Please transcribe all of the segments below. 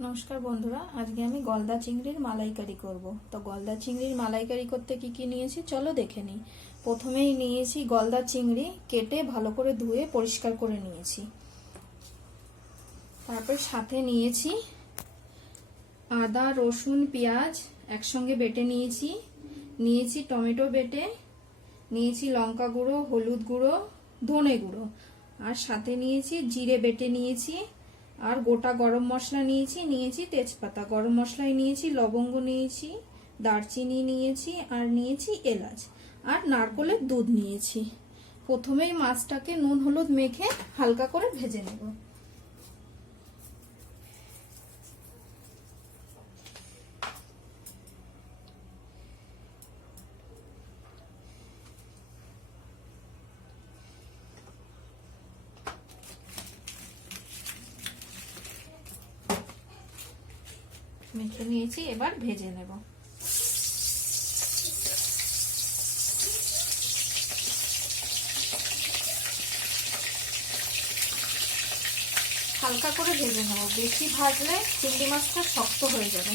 নমস্কার বন্ধুরা, আজকে আমি গলদা চিংড়ির মালাইকারি করব। তো গলদা চিংড়ির মালাইকারি করতে কি কি নিয়েছি? চলো দেখে নিই। প্রথমেই নিয়েছি গলদা চিংড়ি কেটে ভালো করে ধুয়ে পরিষ্কার করে নিয়েছি। তারপর সাথে নিয়েছি আদা, রসুন, পেঁয়াজ একসঙ্গে বেটে নিয়েছি। নিয়েছি টমেটো বেটে, নিয়েছি লঙ্কা গুঁড়ো, হলুদ গুঁড়ো, ধনে গুঁড়ো। আর সাথে নিয়েছি জিরে বেটে নিয়েছি। আর গোটা গরম মশলা নিয়েছি নিয়েছি তেজপাতা, গরম মশলায় নিয়েছি লবঙ্গ নিয়েছি, দারচিনি নিয়েছি আর নিয়েছি এলাচ। আর নারকলের দুধ নিয়েছি। প্রথমেই মাছটাকে নুন হলুদ মেখে হালকা করে ভেজে নেব। মেখে নিয়েছি, এবার ভেজে নেব। হালকা করে ভেজে নেব। বেশি ভাজলে চিংড়ি মাছটা শক্ত হয়ে যাবে।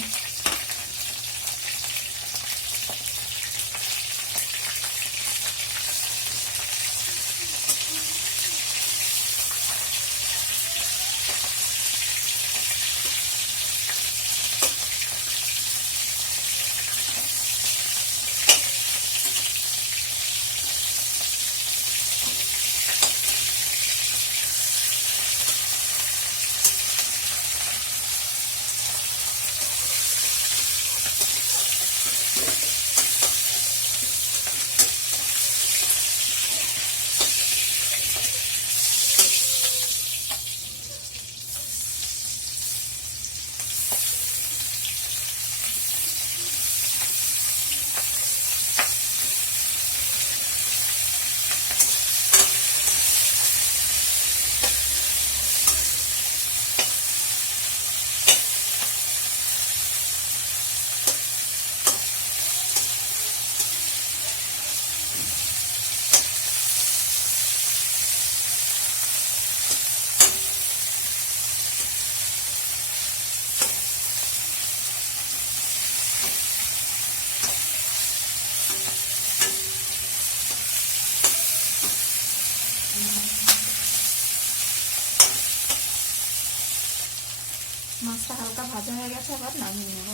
মাছটা হালকা ভাজা হয়ে গেছে আবার নামিয়ে নেব।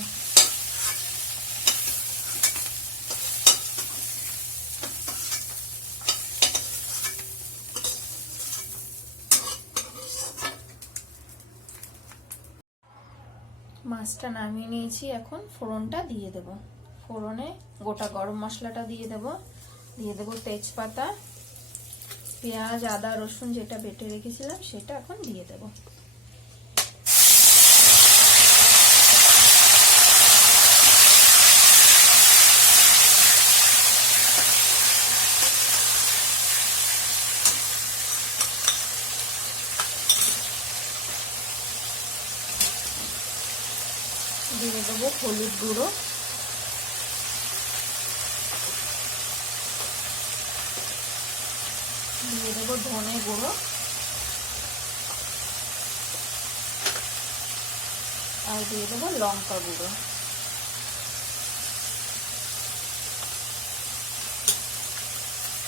মাছটা নামিয়ে নিয়েছি, এখন ফোড়নটা দিয়ে দেব। ফোড়নে গোটা গরম মশলাটা দিয়ে দেব। দিয়ে দেব তেজপাতা, পেঁয়াজ, আদা, রসুন যেটা বেটে রেখেছিলাম, সেটা এখন দিয়ে দেবো। দিয়ে দেবো হলুদ গুঁড়ো। দিয়ে দেবো ধনে গুঁড়ো। আর দিয়ে দেবো লঙ্কা গুঁড়ো।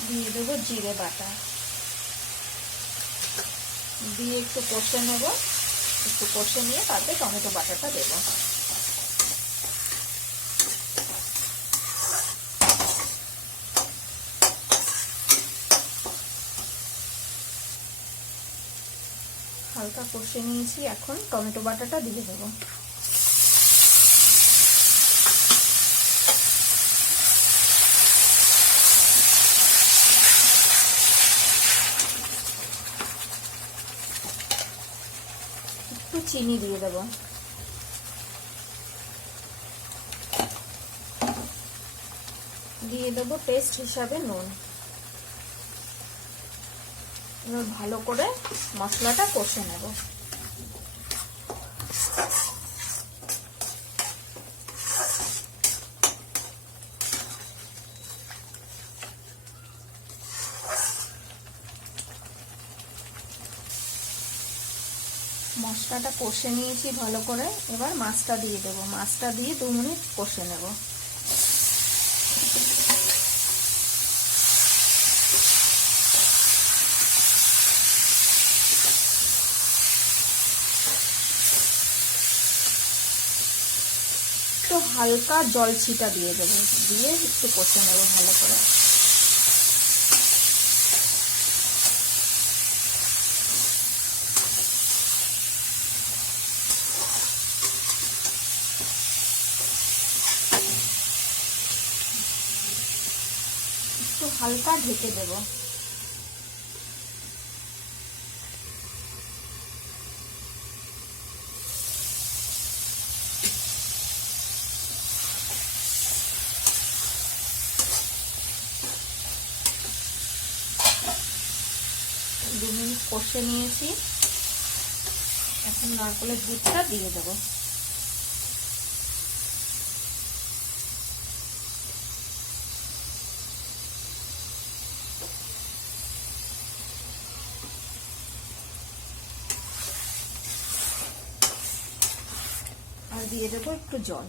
দিয়ে দেবো জিরে বাটা। দিয়ে একটু কষে নেব। একটু কষে নিয়ে তাতে টমেটো বাটাটা দেবো। হালকা কষে নিয়েছি, এখন টমেটো বাটাটা দিয়ে দেবো। একটু চিনি দিয়ে দেবো। দিয়ে দেবো পেস্ট হিসাবে নুন। এবার ভালো করে মশলাটা কষে নেব। মশলাটা কষে নিয়েছি ভালো করে। এবার মাছটা দিয়ে দেবো। মাছটা দিয়ে দু মিনিট কষে নেব। একটু হালকা জল ছিটা দিয়ে দেবো। দিয়ে একটু কষে নেব ভালো করে। একটু হালকা ঢেকে দেব। দু মিনিট কষে নিয়েছি। এখন নারকলের দুধটা দিয়ে দেবো। আর দিয়ে দেবো একটু জল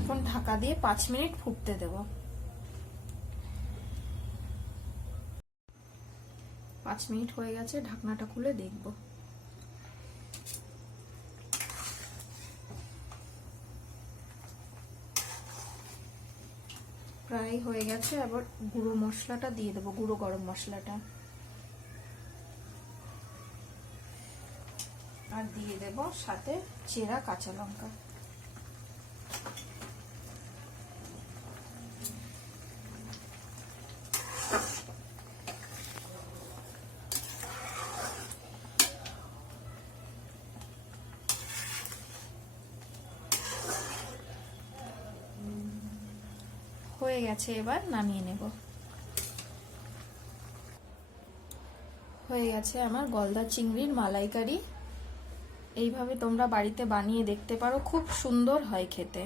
এখন ঢাকা দিয়ে পাঁচ মিনিট ফুটতে দেব। পাঁচ মিনিট হয়ে গেছে, ঢাকনাটা খুলে দেখব। প্রায় হয়ে গেছে আবার গুঁড়ো মশলাটা দিয়ে দেবো, গুঁড়ো গরম মশলাটা। আর দিয়ে দেব সাথে চেরা কাঁচা লঙ্কা। হয়ে গেছে, এবার নামিয়ে নেব। হয়ে গেছে আমার গলদা চিংড়ির মালাইকারি। এইভাবে তোমরা বাড়িতে বানিয়ে দেখতে পারো, খুব সুন্দর হয় খেতে।